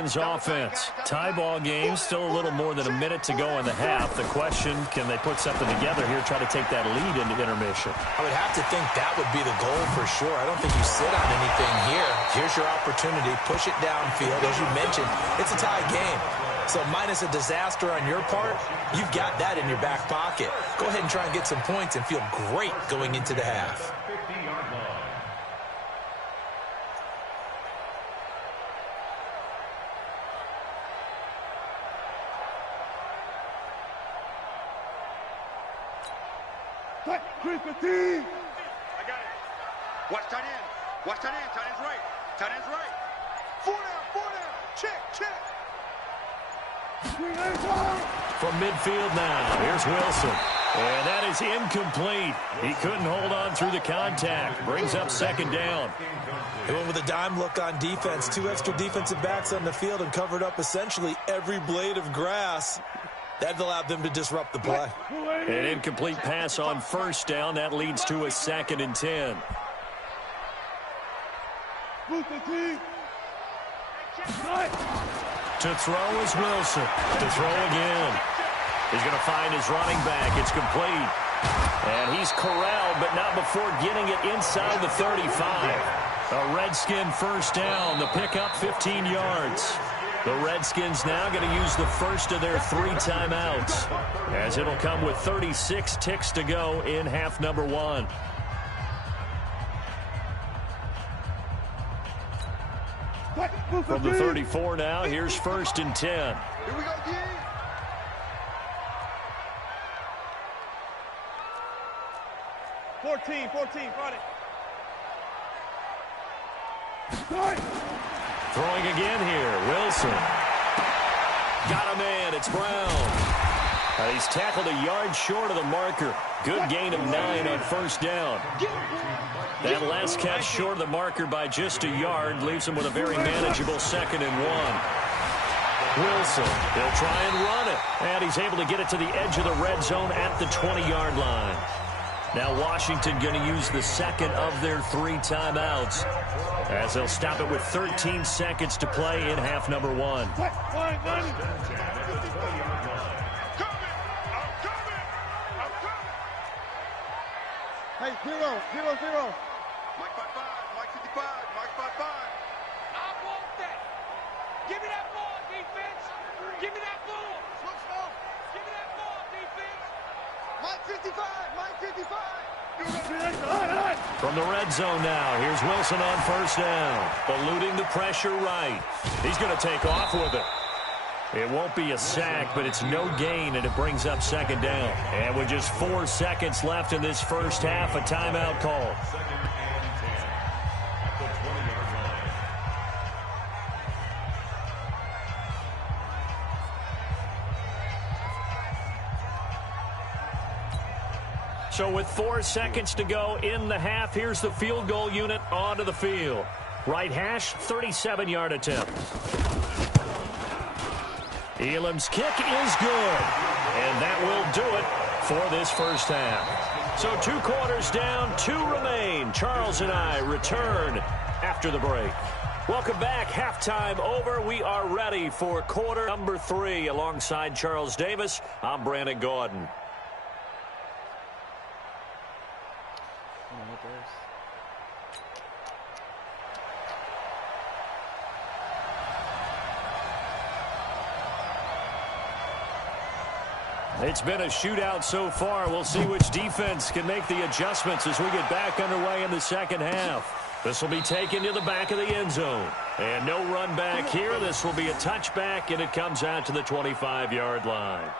Redskins offense. Tie ball game, still a little more than a minute to go in the half. The question, can they put something together here, try to take that lead into intermission? I would have to think that would be the goal for sure. I don't think you sit on anything here. Here's your opportunity. Push it downfield. As you mentioned, it's a tie game. So minus a disaster on your part, you've got that in your back pocket. Go ahead and try and get some points and feel great going into the half. I got it. Watch tight end. Watch tight end. Tight end's right. Tight end's right. 4 down. Check. From midfield now, here's Wilson. And that is incomplete. He couldn't hold on through the contact. Brings up second down. They went with a dime look on defense. 2 extra defensive backs on the field and covered up essentially every blade of grass. That allowed them to disrupt the play. An incomplete pass on first down. That leads to a 2nd and 10. To throw is Wilson. To throw again. He's going to find his running back. It's complete. And he's corralled, but not before getting it inside the 35. A Redskin first down. The pickup 15 yards. The Redskins now going to use the first of their 3 timeouts, as it'll come with 36 ticks to go in half number 1. From the 34 now, here's 1st and 10. Here we go, D. 14, front it. Throwing again here, Wilson. Got a man, it's Brown. He's tackled a yard short of the marker. Good gain of 9 on first down. That last catch short of the marker by just a yard leaves him with a very manageable 2nd and 1. Wilson, he'll try and run it. And he's able to get it to the edge of the red zone at the 20-yard line. Now Washington going to use the second of their 3 timeouts, as they'll stop it with 13 seconds to play in half number 1. Hey, 0. Mike 5-5, Mike 55, Mike 5-5. I want that. Give me that ball, defense. Give me that ball. Slow. Give me that ball, defense. Mike 55, Mike 55. From the red zone now, here's Wilson on first down. Eluding the pressure right. He's going to take off with it. It won't be a sack, but it's no gain, and it brings up 2nd down. And with just 4 seconds left in this first half, a timeout call. So with 4 seconds to go in the half, here's the field goal unit onto the field. Right hash, 37-yard attempt. Elam's kick is good, and that will do it for this first half. So 2 quarters down, 2 remain. Charles and I return after the break. Welcome back. Halftime over. We are ready for quarter number 3. Alongside Charles Davis, I'm Brandon Gordon. It's been a shootout so far. We'll see which defense can make the adjustments as we get back underway in the second half. This will be taken to the back of the end zone. And no run back here. This will be a touchback, and it comes out to the 25-yard line.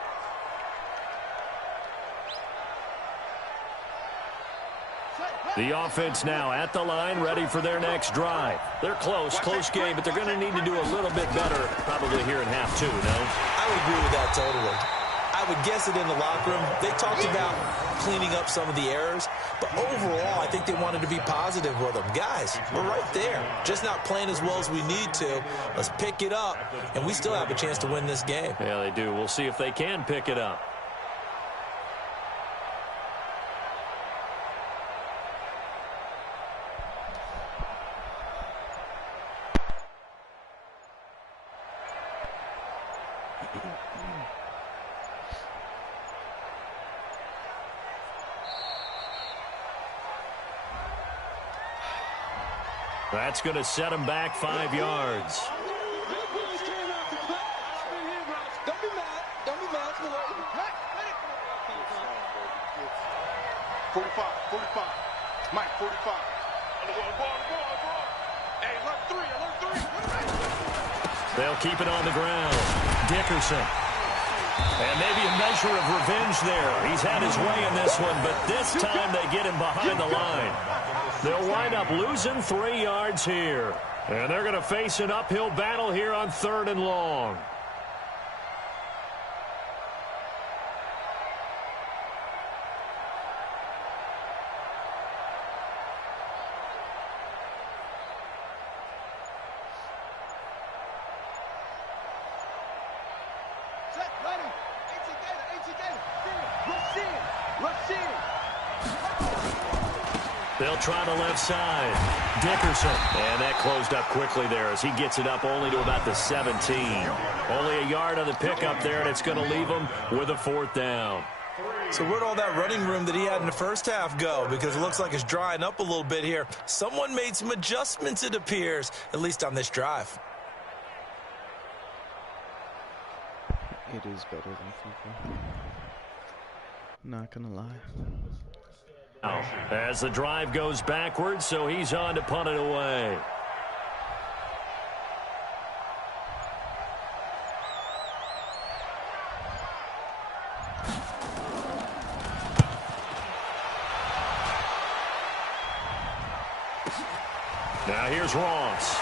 The offense now at the line, ready for their next drive. They're close game, but they're going to need to do a little bit better probably here in half 2, no? I would agree with that totally. I would guess it in the locker room. They talked about cleaning up some of the errors, but overall, I think they wanted to be positive with them. Guys, we're right there. Just not playing as well as we need to. Let's pick it up, and we still have a chance to win this game. Yeah, they do. We'll see if they can pick it up. That's going to set him back 5 yards. Don't be mad. Don't be mad. 45. Mike, 45. Hey, alert 3. They'll keep it on the ground. Dickerson. And maybe a measure of revenge there. He's had his way in this one, but this time they get him behind the line. They'll wind up losing 3 yards here. And they're going to face an uphill battle here on 3rd and long. They'll try the left side. Dickerson. And that closed up quickly there as he gets it up only to about the 17. Only a yard on the pickup there, and it's going to leave him with a 4th down. So where'd all that running room that he had in the first half go? Because it looks like it's drying up a little bit here. Someone made some adjustments, it appears, at least on this drive. It is better than FIFA. Not gonna lie. As the drive goes backwards, so he's on to punt it away. Now here's Ross.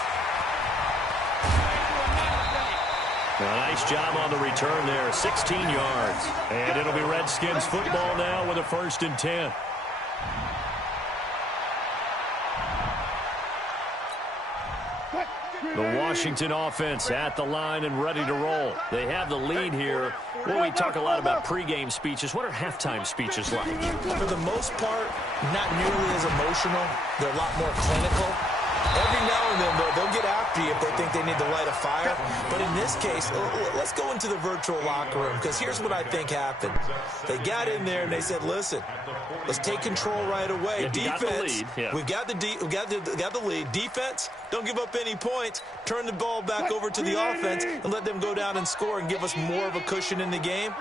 A nice job on the return there, 16 yards. And it'll be Redskins football now with a 1st and 10. The Washington offense at the line and ready to roll. They have the lead here. Well, we talk a lot about pregame speeches. What are halftime speeches like? For the most part, not nearly as emotional. They're a lot more clinical. Every now and then, though, they'll get after you if they think they need to light a fire. But in this case, let's go into the virtual locker room, because here's what I think happened. They got in there and they said, listen, let's take control right away. Defense, we've got the lead. Defense, don't give up any points. Turn the ball back over to the offense and let them go down and score and give us more of a cushion in the game.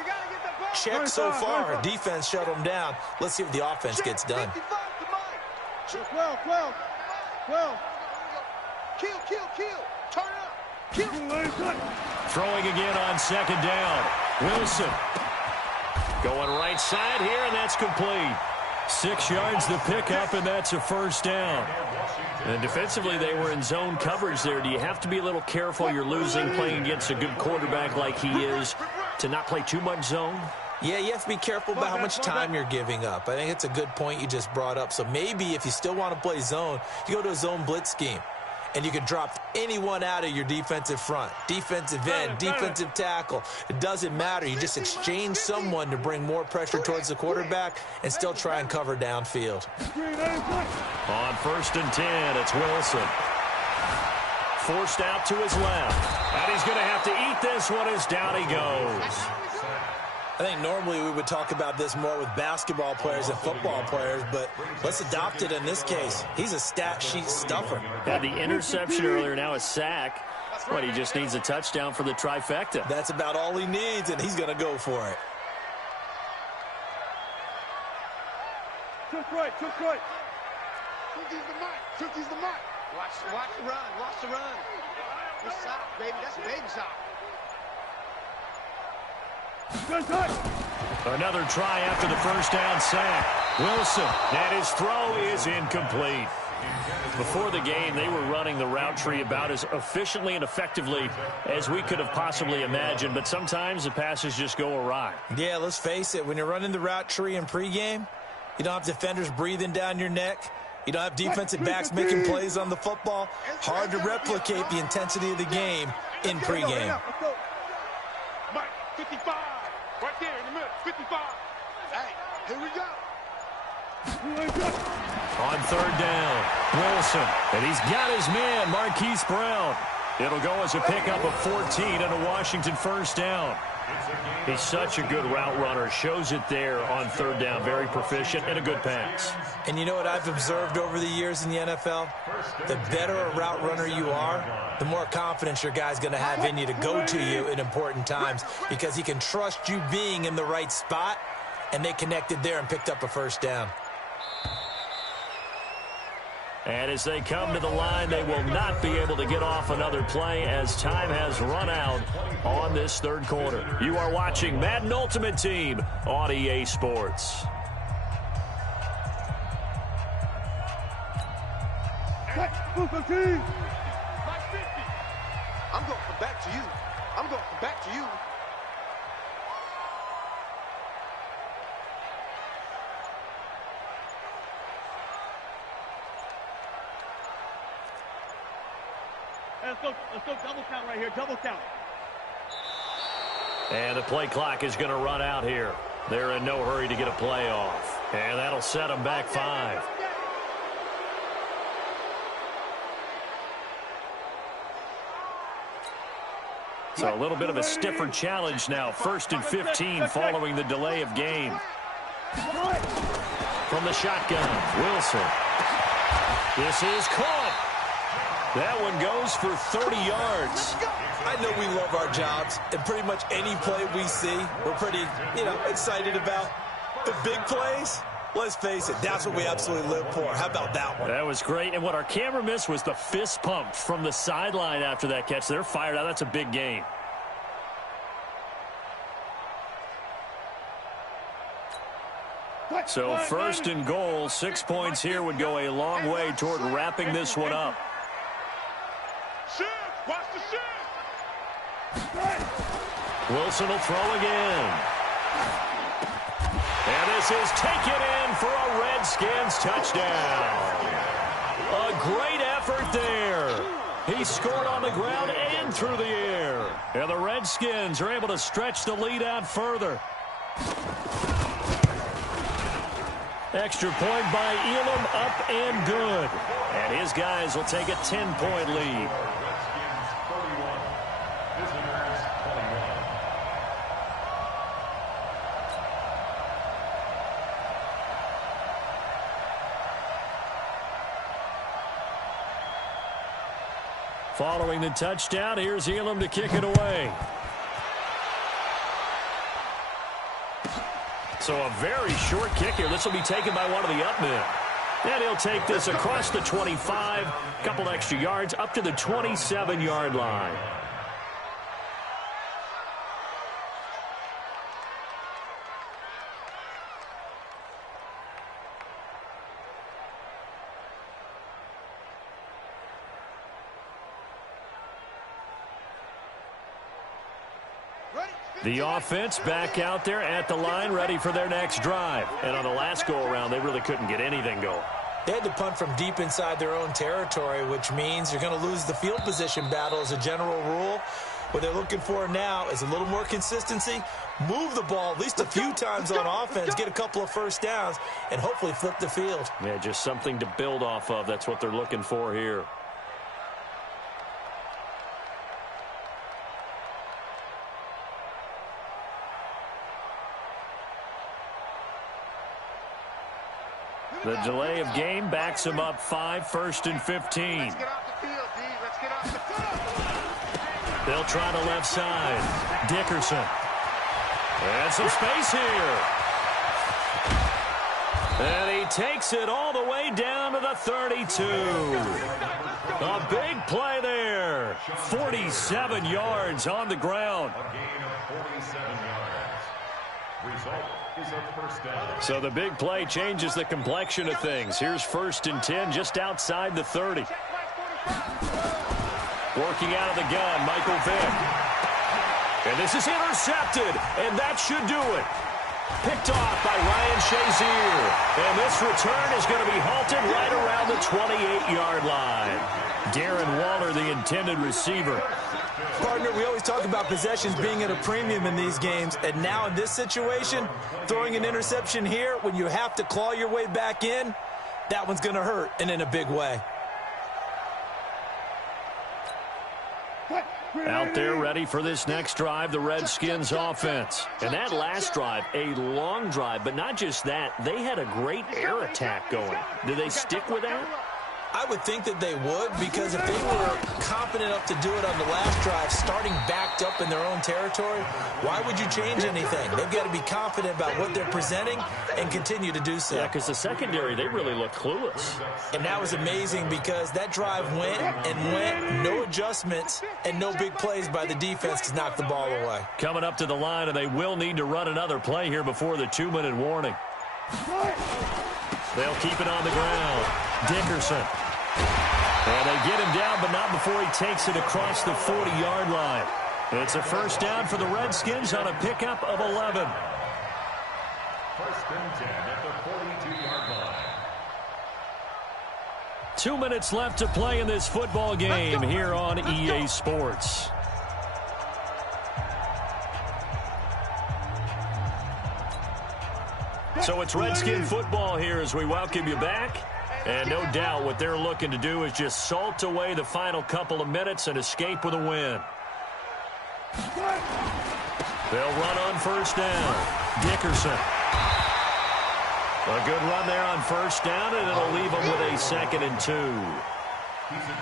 Check so far. Defense shut them down. Let's see if the offense gets done. 12. Kill. Turn up. Kill. Throwing again on 2nd down. Wilson. Going right side here, and that's complete. 6 yards the pickup, and that's a 1st down. And defensively, they were in zone coverage there. Do you have to be a little careful? You're losing playing against a good quarterback like he is to not play too much zone? Yeah, you have to be careful about how much time you're giving up. I think it's a good point you just brought up. So maybe if you still want to play zone, you go to a zone blitz scheme. And you can drop anyone out of your defensive front. Defensive end, defensive tackle. It doesn't matter. You just exchange someone to bring more pressure towards the quarterback and still try and cover downfield. On 1st and 10, it's Wilson. Forced out to his left. And he's going to have to eat this one as down he goes. I think normally we would talk about this more with basketball players and football players, but let's adopt it in this case. He's a stat sheet stuffer. Had the interception earlier, now a sack. But he just needs a touchdown for the trifecta. That's about all he needs, and he's going to go for it. Took right. Tookie's the mic. Watch the run. Good shot, baby. That's a baby shot. Another try after the 1st down sack. Wilson, and his throw is incomplete. Before the game, they were running the route tree about as efficiently and effectively as we could have possibly imagined, but sometimes the passes just go awry. Yeah, let's face it. When you're running the route tree in pregame, you don't have defenders breathing down your neck. You don't have defensive backs making plays on the football. Hard to replicate the intensity of the game in pregame. 55. Right there in the middle. 55. Hey, here we go. On 3rd down, Wilson. And he's got his man, Marquise Brown. It'll go as a pickup of 14 and a Washington first down. He's such a good route runner. Shows it there on third down. Very proficient and a good pass. And you know what I've observed over the years in the NFL? The better a route runner you are, the more confidence your guy's going to have in you to go to you in important times because he can trust you being in the right spot, and they connected there and picked up a first down. And as they come to the line, they will not be able to get off another play as time has run out on this third quarter. You are watching Madden Ultimate Team on EA Sports. I'm going to come back to you. I'm going to come back to you. Let's go double count right here, double count. And the play clock is going to run out here. They're in no hurry to get a play off. And that'll set them back 5. So a little bit of a stiffer challenge now. 1st and 15 following the delay of game. From the shotgun, Wilson. This is caught. That one goes for 30 yards. I know we love our jobs, and pretty much any play we see, we're pretty, excited about. The big plays, let's face it, that's what we absolutely live for. How about that one? That was great, and what our camera missed was the fist pump from the sideline after that catch. They're fired out. That's a big game. So 1st and goal, 6 points here would go a long way toward wrapping this one up. Watch the Wilson will throw again. And this is taken in for a Redskins touchdown. A great effort there. He scored on the ground and through the air. And the Redskins are able to stretch the lead out further. Extra point by Elam, up and good. And his guys will take a 10-point lead. Following the touchdown, here's Elam to kick it away. So a very short kick here. This will be taken by one of the up men. And he'll take this across the 25, a couple extra yards, up to the 27-yard line. The offense back out there at the line, ready for their next drive. And on the last go-around, they really couldn't get anything going. They had to punt from deep inside their own territory, which means you're going to lose the field position battle as a general rule. What they're looking for now is a little more consistency, move the ball at least a few times on offense, get a couple of first downs, and hopefully flip the field. Yeah, just something to build off of. That's what they're looking for here. The delay of game backs him up 5, 1st and 15. Let's get off the field, D. Let's get off the field. They'll try the left side. Dickerson. And some space here. And he takes it all the way down to the 32. A big play there. 47 yards on the ground. A gain of 47 yards. Result is a first down. So the big play changes the complexion of things. Here's 1st and 10 just outside the 30. Working out of the gun, Michael Vick. And this is intercepted, and that should do it. Picked off by Ryan Shazier. And this return is going to be halted right around the 28-yard line. Darren Waller, the intended receiver. Partner, we always talk about possessions being at a premium in these games, and now in this situation, throwing an interception here when you have to claw your way back in, that one's going to hurt, and in a big way. Out there ready for this next drive, the Redskins offense. And that last drive, a long drive, but not just that. They had a great air attack going. Do they stick with that? I would think that they would, because if they were confident enough to do it on the last drive, starting backed up in their own territory, why would you change anything? They've got to be confident about what they're presenting and continue to do so. Yeah, because the secondary, they really looked clueless. And that was amazing because that drive went and went, no adjustments and no big plays by the defense to knock the ball away. Coming up to the line, and they will need to run another play here before the 2-minute warning. They'll keep it on the ground. Dickerson. And they get him down, but not before he takes it across the 40-yard line. It's a first down for the Redskins on a pickup of 11. First and 10 at the 42-yard line. 2 minutes left to play in this football game here on EA Sports. So it's Redskin football here as we welcome you back. And no doubt what they're looking to do is just salt away the final couple of minutes and escape with a win. They'll run on first down. Dickerson. A good run there on first down, and it'll leave them with a 2nd and 2.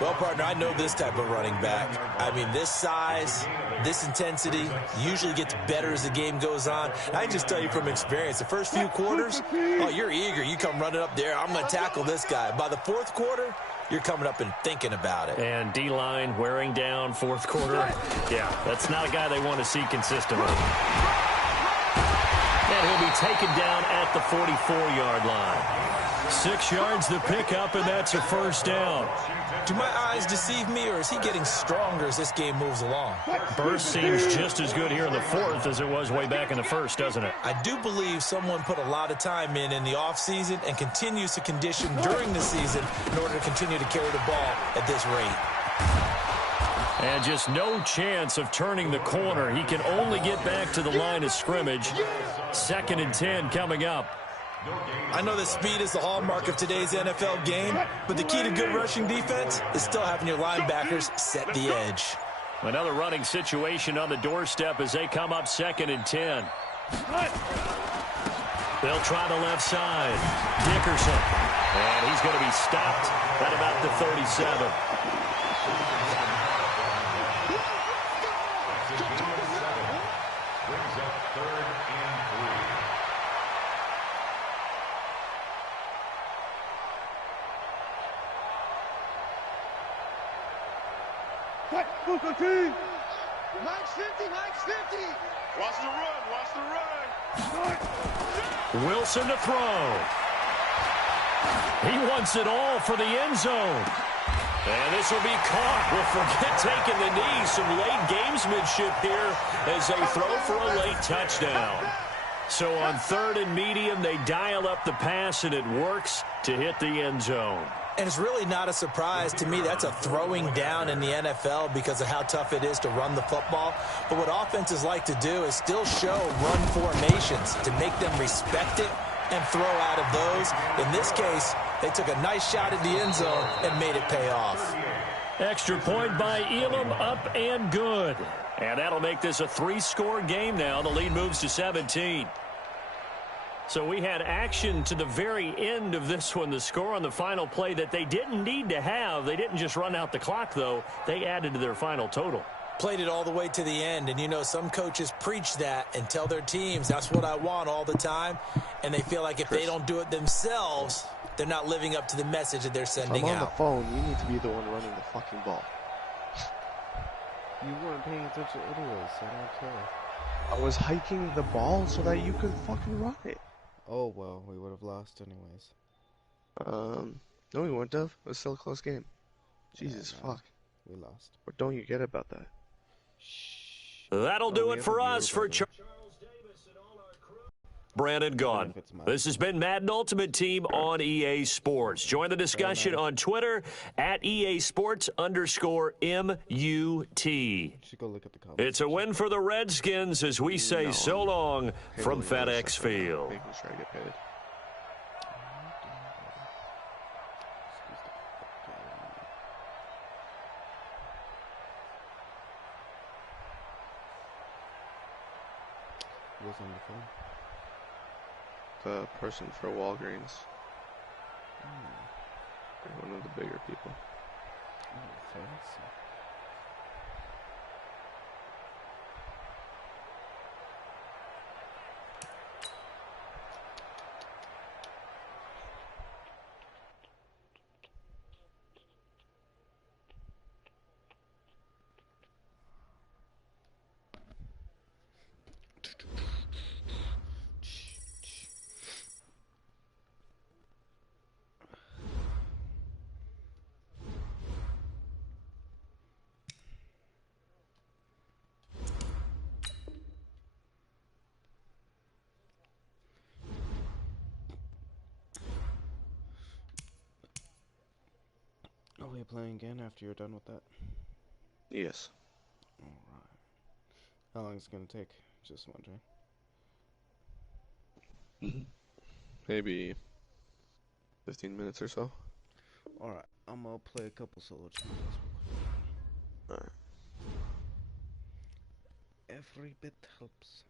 Well, partner, I know this type of running back. I mean, this size, this intensity usually gets better as the game goes on. And I can just tell you from experience, the first few quarters, oh, you're eager. You come running up there, I'm going to tackle this guy. By the fourth quarter, you're coming up and thinking about it. And D-line wearing down fourth quarter. Yeah, that's not a guy they want to see consistently. And he'll be taken down at the 44-yard line. 6 yards the pickup, and that's a first down. Do my eyes deceive me, or is he getting stronger as this game moves along? Burst seems just as good here in the fourth as it was way back in the first, doesn't it? I do believe someone put a lot of time in the offseason and continues to condition during the season in order to continue to carry the ball at this rate. And just no chance of turning the corner. He can only get back to the line of scrimmage. 2nd and 10 coming up. I know that speed is the hallmark of today's NFL game, but the key to good rushing defense is still having your linebackers set the edge. Another running situation on the doorstep as they come up 2nd and 10. They'll try the left side. Dickerson. And he's going to be stopped at about the 37. Mike's 50, Mike's 50. Watch the run, watch the run. Wilson to throw. He wants it all for the end zone. And this will be caught. We'll forget taking the knee. Some late gamesmanship here as they throw for a late touchdown. So on 3rd and medium, they dial up the pass, and it works to hit the end zone. And it's really not a surprise to me. That's a throwing down in the NFL because of how tough it is to run the football. But what offenses like to do is still show run formations to make them respect it and throw out of those. In this case, they took a nice shot at the end zone and made it pay off. Extra point by Elam, up and good. And that'll make this a 3-score game now. The lead moves to 17. So we had action to the very end of this one. The score on the final play that they didn't need to have. They didn't just run out the clock, though. They added to their final total. Played it all the way to the end. And, you know, some coaches preach that and tell their teams, that's what I want all the time. And they feel like if they don't do it themselves, they're not living up to the message that they're sending out. I'm on the phone. You need to be the one running the fucking ball. You weren't paying attention anyways, so I don't care. I was hiking the ball so that you could fucking run it. Oh, well, we would have lost anyways. No, we wouldn't have. It was still a close game. Jesus, yeah, no, fuck. We lost. Or don't you get about that? Shh. That'll do it for us for Charles Davis and all our crew. Brandon Gaughan. This has been Madden Ultimate Team on EA Sports. Join the discussion on Twitter at EA Sports_MUT. It's a win for the Redskins as we say so long from FedEx Field. Who was on the phone? The person for Walgreens. Hmm. One of the bigger people. Oh, fancy. Are we playing again after you're done with that? Yes. Alright. How long is it gonna take? Just wondering. Maybe 15 minutes or so. Alright, I'm gonna play a couple solo challenges. Alright. Every bit helps.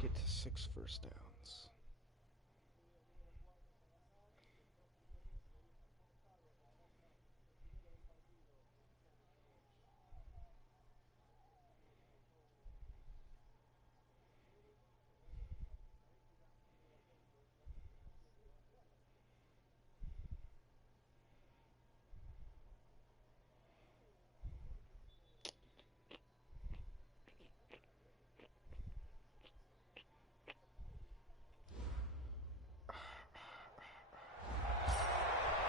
Get to 6 first downs.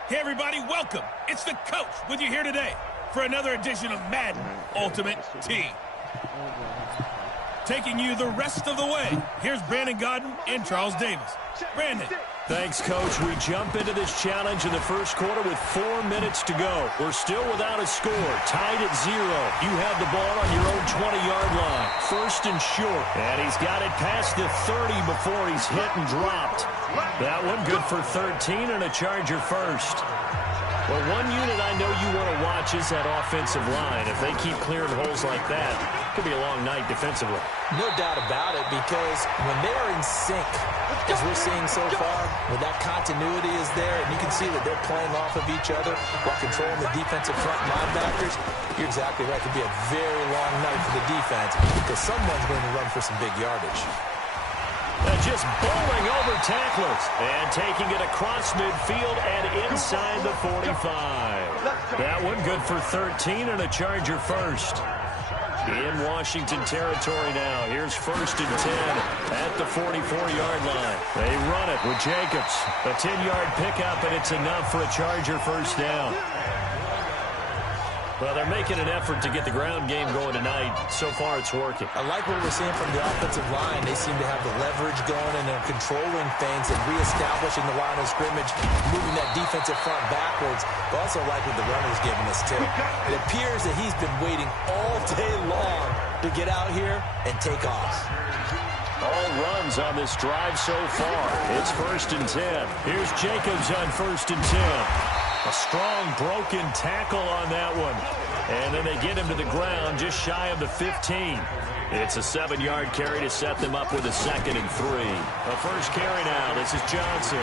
Hey everybody, welcome. It's the coach with you here today for another edition of Madden Ultimate Team. Taking you the rest of the way, here's Brandon Godden and Charles Davis. Brandon. Thanks, Coach. We jump into this challenge in the first quarter with 4 minutes to go. We're still without a score, tied at 0. You have the ball on your own 20-yard line, first and short. And he's got it past the 30 before he's hit and dropped. That one good for 13 and a Charger first. Well, one unit I know you want to watch is that offensive line. If they keep clearing holes like that, it could be a long night defensively. No doubt about it, because when they're in sync, as we're seeing so far, when that continuity is there, and you can see that they're playing off of each other while controlling the defensive front linebackers, you're exactly right. It could be a very long night for the defense because someone's going to run for some big yardage. Just bowling over tacklers and taking it across midfield and inside the 45. That one good for 13 and a Charger first. In Washington territory now. Here's first and 10 at the 44-yard line. They run it with Jacobs. A 10-yard pickup, and it's enough for a Charger first down. Well, they're making an effort to get the ground game going tonight. So far, it's working. I like what we're seeing from the offensive line. They seem to have the leverage going, and they're controlling things and reestablishing the line of scrimmage, moving that defensive front backwards. But also like what the runner's giving us, too. It appears that he's been waiting all day long to get out here and take off. All runs on this drive so far. It's first and 10. Here's Jacobs on first and 10. A strong broken tackle on that one. And then they get him to the ground just shy of the 15. It's a 7-yard carry to set them up with a 2nd and 3. A first carry now. This is Johnson.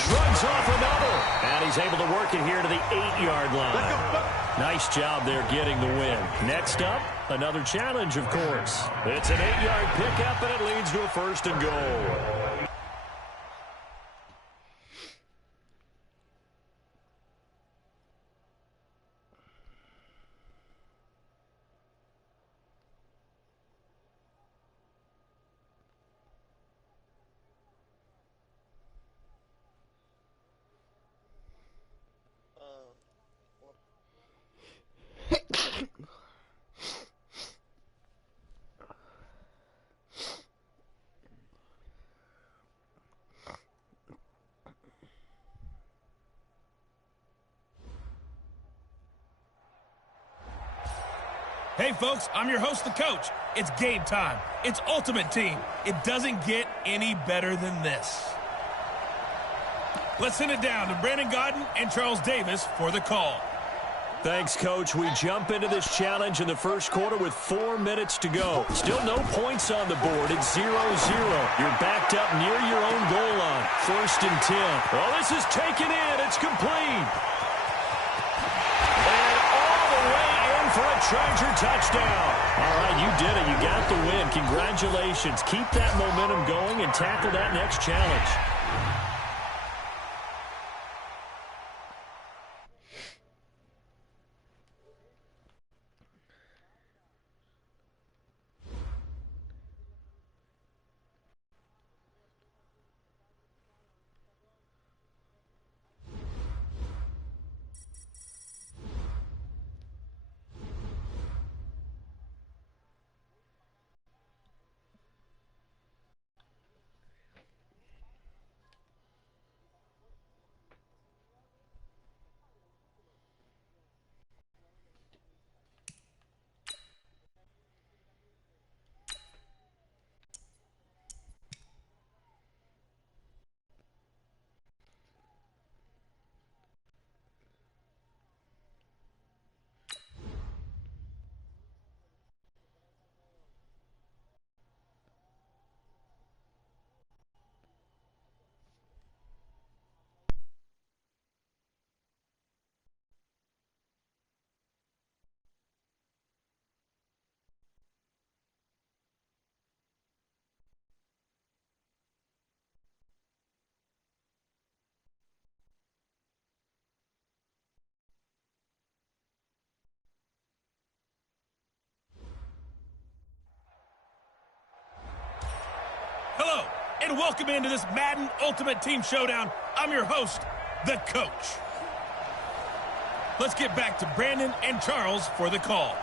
Shrugs off another. And he's able to work it here to the 8-yard line. Nice job there getting the win. Next up, another challenge, of course. It's an 8-yard pickup, and it leads to a first and goal. Hey, folks, I'm your host, the coach. It's game time. It's Ultimate Team. It doesn't get any better than this. Let's send it down to Brandon Gaudin and Charles Davis for the call. Thanks, Coach. We jump into this challenge in the first quarter with 4 minutes to go. Still no points on the board. It's 0-0. You're backed up near your own goal line. 1st and 10. Well, this is taken in. It's complete. And all the way in for a Charger touchdown. All right, you did it. You got the win. Congratulations. Keep that momentum going and tackle that next challenge. Hello, and welcome into this Madden Ultimate Team Showdown. I'm your host, the coach. Let's get back to Brandon and Charles for the call.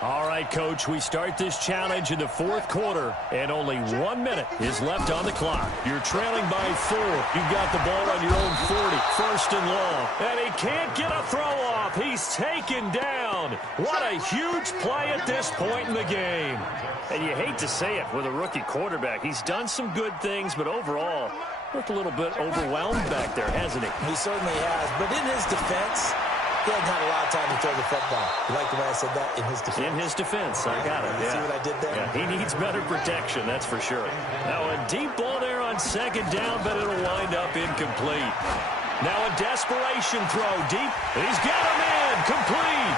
All right, Coach, we start this challenge in the 4th quarter, and only 1 minute is left on the clock. You're trailing by 4. You've got the ball on your own 40, 1st and long. And he can't get a throw off. He's taken down. What a huge play at this point in the game. And you hate to say it with a rookie quarterback. He's done some good things, but overall, looked a little bit overwhelmed back there, hasn't he? He certainly has, but in his defense, he hadn't had a lot of time to throw the football. You like the way I said that? In his defense. In his defense. I got it. You see what I did there? Yeah, he needs better protection, that's for sure. Now a deep ball there on 2nd down, but it'll wind up incomplete. Now a desperation throw deep. He's got him in. Complete.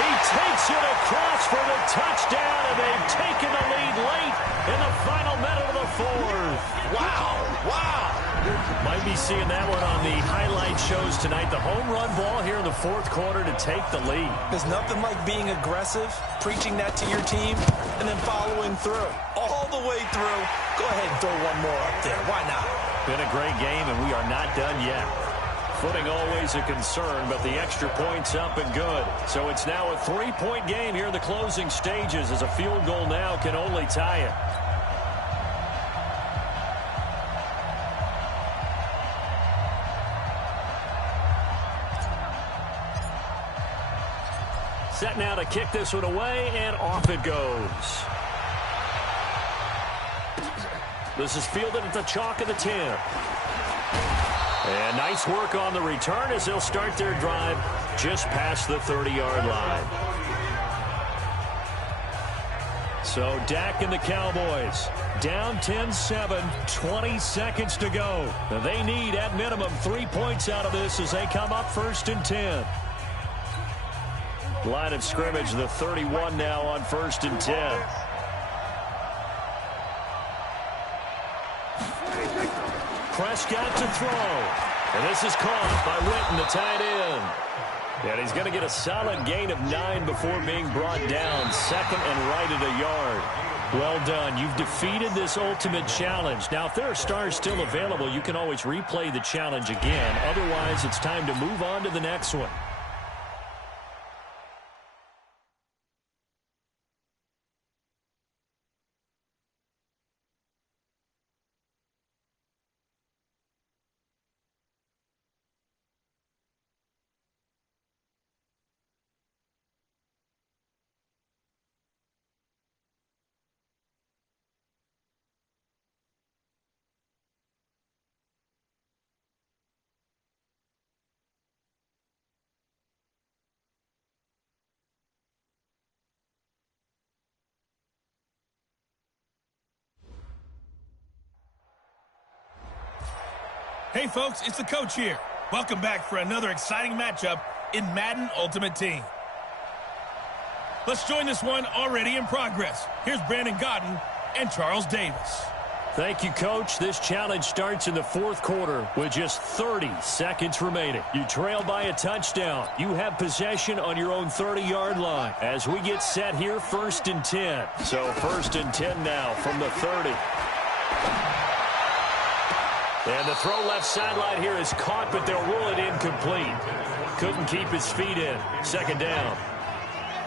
He takes it across for the touchdown, and they've taken the lead late in the final minute of the 4th. Wow. Wow. Might be seeing that one on the highlight shows tonight. The home run ball here in the 4th quarter to take the lead. There's nothing like being aggressive, preaching that to your team, and then following through. All the way through. Go ahead and throw one more up there. Why not? Been a great game, and we are not done yet. Footing always a concern, but the extra point's up and good. So it's now a 3-point game here in the closing stages, as a field goal now can only tie it. Set now to kick this one away, and off it goes. This is fielded at the chalk of the 10. And nice work on the return as they'll start their drive just past the 30-yard line. So Dak and the Cowboys down 10-7, 20 seconds to go. Now they need at minimum 3 points out of this as they come up 1st and 10. Line of scrimmage, the 31 now on 1st and 10. Prescott to throw. And this is caught by Witten, the tight end. And he's going to get a solid gain of 9 before being brought down. 2nd and right at a yard. Well done. You've defeated this ultimate challenge. Now, if there are stars still available, you can always replay the challenge again. Otherwise, it's time to move on to the next one. Hey, folks, it's the coach here. Welcome back for another exciting matchup in Madden Ultimate Team. Let's join this one already in progress. Here's Brandon Godden and Charles Davis. Thank you, Coach. This challenge starts in the fourth quarter with just 30 seconds remaining. You trail by a touchdown. You have possession on your own 30-yard line. As we get set here, 1st and 10. So 1st and 10 now from the 30. And the throw left sideline here is caught, but they'll rule it incomplete. Couldn't keep his feet in. 2nd down.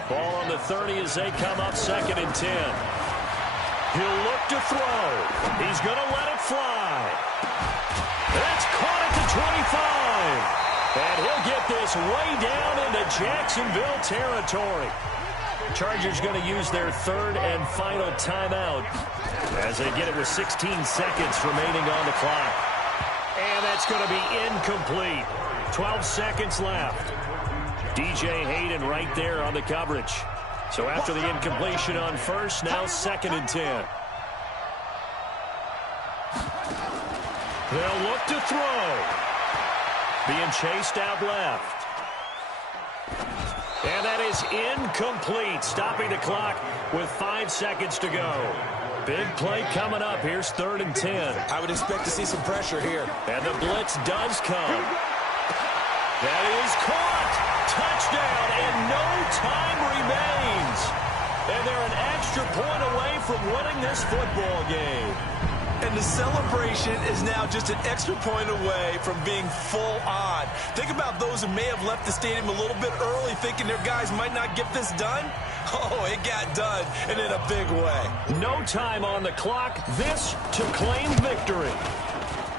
Ball on the 30 as they come up 2nd and 10. He'll look to throw. He's going to let it fly. That's caught at the 25. And he'll get this way down into Jacksonville territory. Chargers going to use their 3rd and final timeout as they get it with 16 seconds remaining on the clock. And that's going to be incomplete. 12 seconds left. DJ Hayden right there on the coverage. So after the incompletion on 1st, now 2nd and 10. They'll look to throw. Being chased out left. And that is incomplete, stopping the clock with 5 seconds to go. Big play coming up. Here's 3rd and 10. I would expect to see some pressure here. And the blitz does come. That is caught. Touchdown, and no time remains. And they're an extra point away from winning this football game. And the celebration is now just an extra point away from being full on. Think about those who may have left the stadium a little bit early thinking their guys might not get this done. Oh, it got done, and in a big way. No time on the clock. This to claim victory.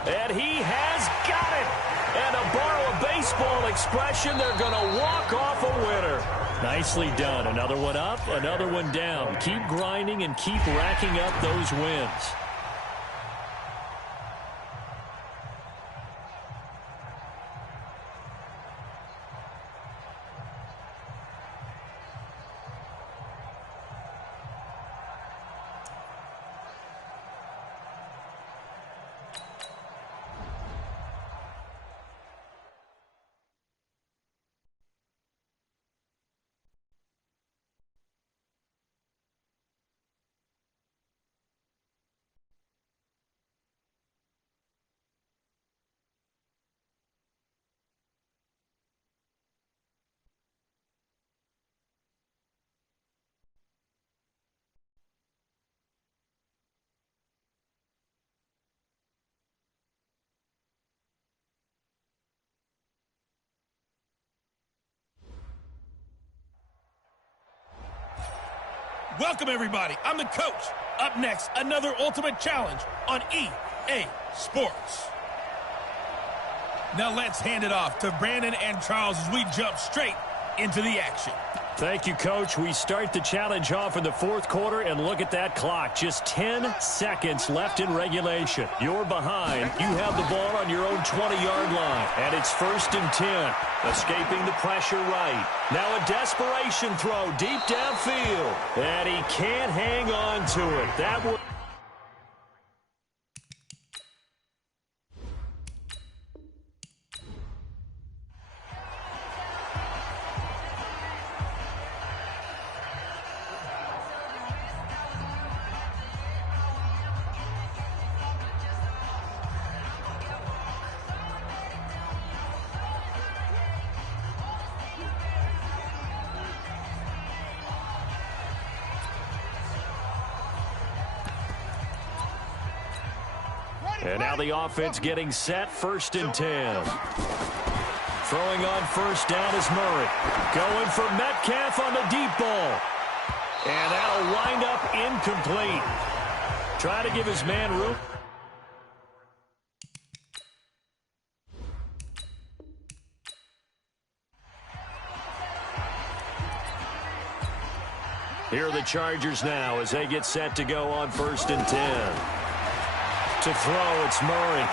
And he has got it. And to borrow a baseball expression, they're going to walk off a winner. Nicely done. Another one up, another one down. Keep grinding and keep racking up those wins. Welcome, everybody. I'm the coach. Up next, another Ultimate Challenge on EA Sports. Now let's hand it off to Brandon and Charles as we jump straight into the action. Thank you, Coach. We start the challenge off in the fourth quarter, and look at that clock. Just 10 seconds left in regulation. You're behind. You have the ball on your own 20-yard line, and it's 1st and 10. Escaping the pressure right. Now a desperation throw deep downfield, and he can't hang on to it. That would... And now the offense getting set, 1st and 10. Throwing on 1st down is Murray. Going for Metcalf on the deep ball. And that'll wind up incomplete. Try to give his man room. Here are the Chargers now as they get set to go on 1st and 10. To throw, it's Murray.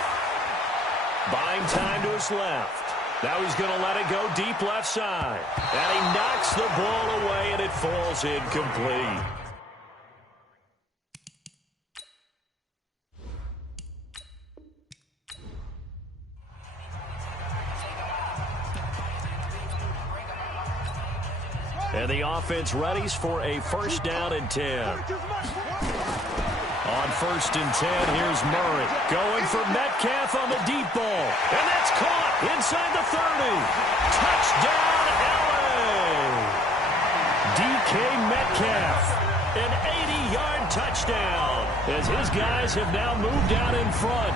Buying time to his left. Now he's going to let it go deep left side. And he knocks the ball away, and it falls incomplete. And the offense readies for a first down and 10. On first and 10, here's Murray. Going for Metcalf on the deep ball. And that's caught inside the 30. Touchdown, L.A. DK Metcalf. An 80-yard touchdown as his guys have now moved out in front.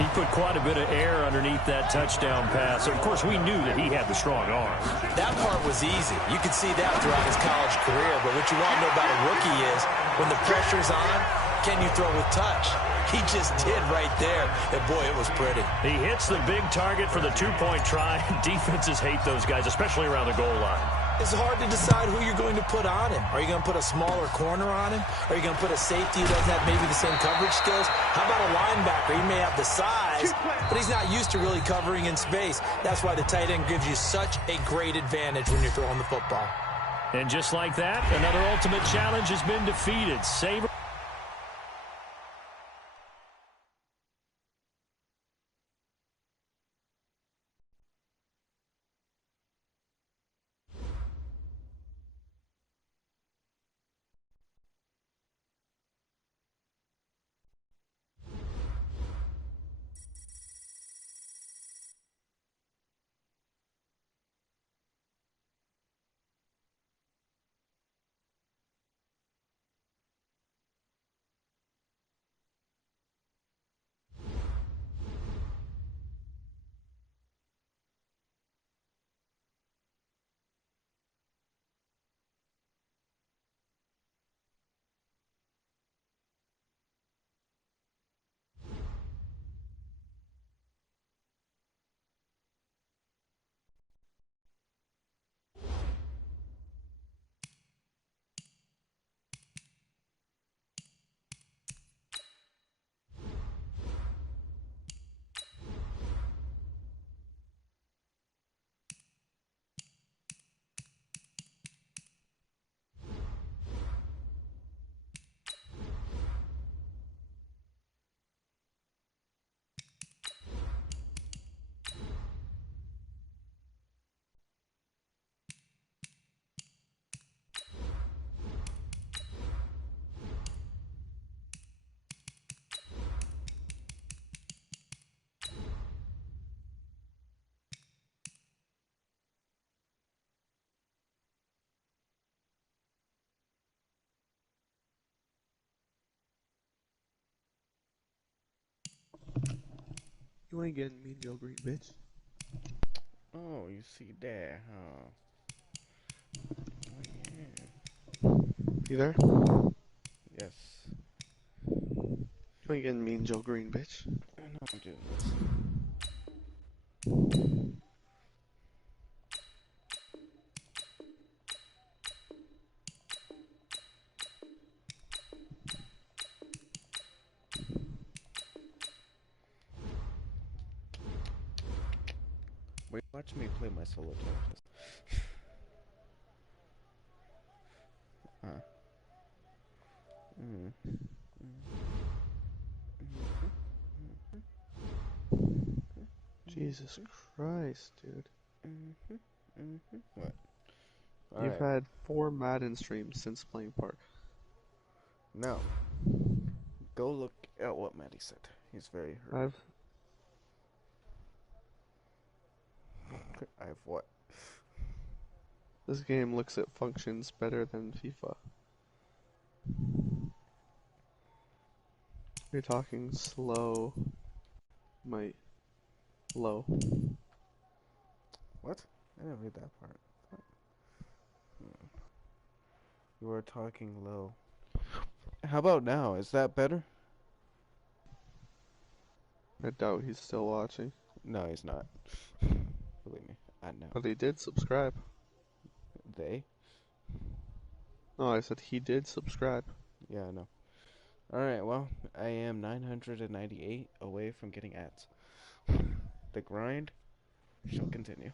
He put quite a bit of air underneath that touchdown pass. Of course, we knew that he had the strong arm. That part was easy. You could see that throughout his college career. But what you want to know about a rookie is when the pressure's on, can you throw with touch? He just did right there. And, boy, it was pretty. He hits the big target for the two-point try. Defenses hate those guys, especially around the goal line. It's hard to decide who you're going to put on him. Are you going to put a smaller corner on him? Are you going to put a safety who doesn't have maybe the same coverage skills? How about a linebacker? He may have the size, but he's not used to really covering in space. That's why the tight end gives you such a great advantage when you're throwing the football. And just like that, another ultimate challenge has been defeated. Saber. You ain't getting me, Joe Green, bitch. Oh, you see that, huh? Oh, yeah. You there? Yes. You ain't getting mean, Joe Green, bitch. I know I'm doing this. Wait, watch me play my solo contest. Jesus Christ, dude. What? You've had 4 Madden streams since playing Park. No. Go look at what Maddie said. He's very hurt. I've what? This game looks at functions better than FIFA. You're talking slow. Low. What? I didn't read that part. You were talking low. How about now? Is that better? I doubt he's still watching. No, he's not. Believe me, I know. But he did subscribe. They? No, I said he did subscribe. Yeah, I know. Alright, well, I am 998 away from getting ads. The grind shall continue.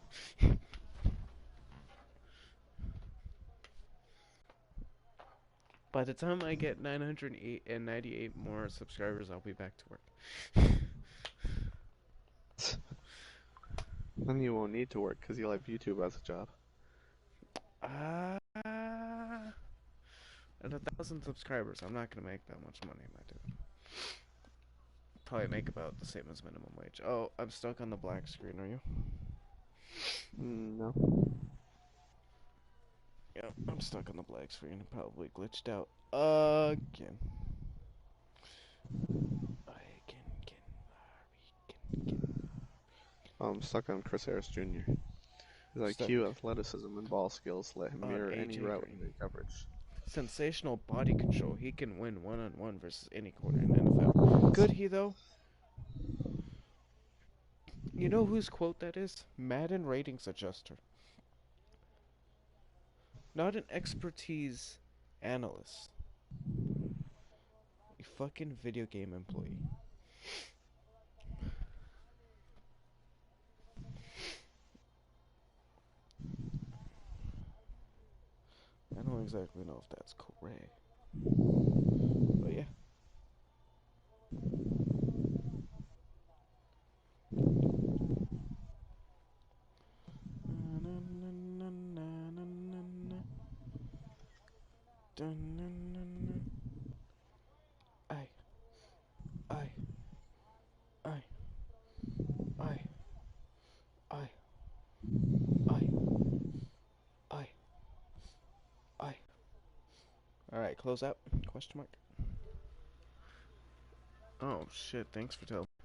By the time I get 998 more subscribers, I'll be back to work. Then you won't need to work because you'll have YouTube as a job. 1,000 subscribers. I'm not gonna make that much money, my dude. Probably make about the same as minimum wage. Oh, I'm stuck on the black screen. Are you? No. Yeah, I'm stuck on the black screen. Probably glitched out again. I'm stuck on Chris Harris Jr. His IQ, athleticism, and ball skills let him mirror any route in coverage. Sensational body control. He can win one-on-one versus any corner in the NFL. Could he, though? You know whose quote that is? Madden ratings adjuster. Not an expertise analyst. A fucking video game employee. I don't exactly know if that's correct. But yeah. Alright, close out? Question mark. Oh shit, thanks for telling me.